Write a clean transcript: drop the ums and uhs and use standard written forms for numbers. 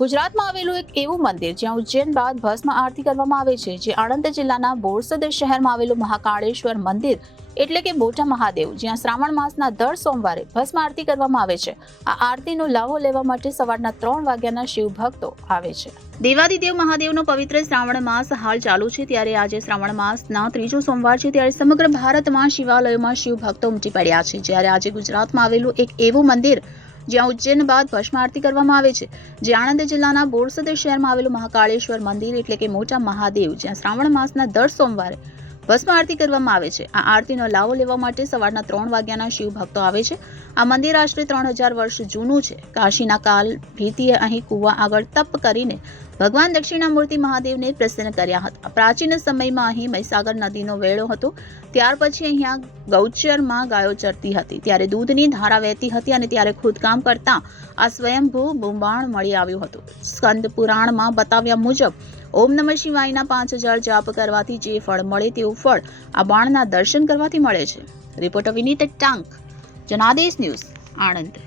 ગુજરાતમાં આવેલું એક એવું મંદિર જ્યાં ઉજ્જૈન બાદ ભસ્મ આરતી કરવામાં આવે છે, જે આણંદ જિલ્લાના બોરસદ શહેરમાં આવેલું મહાકાળેશ્વર મંદિર એટલે કે મોટા મહાદેવ, જ્યાં શ્રાવણ માસના દર સોમવારે ભસ્મ આરતી કરવામાં આવે છે। આ આરતીનો લાભો લેવા માટે સવારના 3 વાગ્યાના શિવ ભક્તો આવે છે। દેવાદિદેવ મહાદેવનો પવિત્ર શ્રાવણ માસ હાલ ચાલુ છે, ત્યારે આજે શ્રાવણ માસના ત્રીજો સોમવાર છે, ત્યારે સમગ્ર ભારતમાં શિવાલયોમાં શિવ ભક્તો ઉમટી પડ્યા છે। જ્યારે આજે ગુજરાતમાં આવેલું એક એવું મંદિર જ્યાં ઉજ્જૈન બાદ ભસ્મ આરતી કરવામાં આવે છે, જે આણંદ જિલ્લાના બોરસદ શહેરમાં આવેલું મહાકાળેશ્વર મંદિર એટલે કે મોટા મહાદેવ, જ્યાં શ્રાવણ માસના દર સોમવારે ભસ્મ આરતી કરવામાં આવે છે। આ આરતીનો લાભો લેવા માટે સવારના 3 વાગ્યાના શિવ ભક્તો આવે છે। આ મંદિર આશરે 3000 વર્ષ જૂનું છે। કાશીના કાલ ભીતિએ અહીં કુવા આગળ તપ કરીને ભગવાન દક્ષિણામૂર્તિ મહાદેવને પ્રસન્ન કર્યા હતા। પ્રાચીન સમયમાં અહીં મહીસાગર નદીનો વેળો હતો, ત્યાર પછી અહીંયા ગૌચરમાં ગાયો ચરતી હતી, ત્યારે દૂધની ધારા વહેતી હતી અને ત્યારે ખોદકામ કરતા આ સ્વયંભૂ બુંબાણ મળી આવ્યું હતું। સ્કંદ પુરાણમાં બતાવ્યા મુજબ ઓમ નમઃ શિવાયના 5000 જાપ કરવાથી જે ફળ મળે તેવું ફળ આ બાણના દર્શન કરવાથી મળે છે। રિપોર્ટર વિનીત ટાંક, જનાદેશ ન્યૂઝ, આણંદ।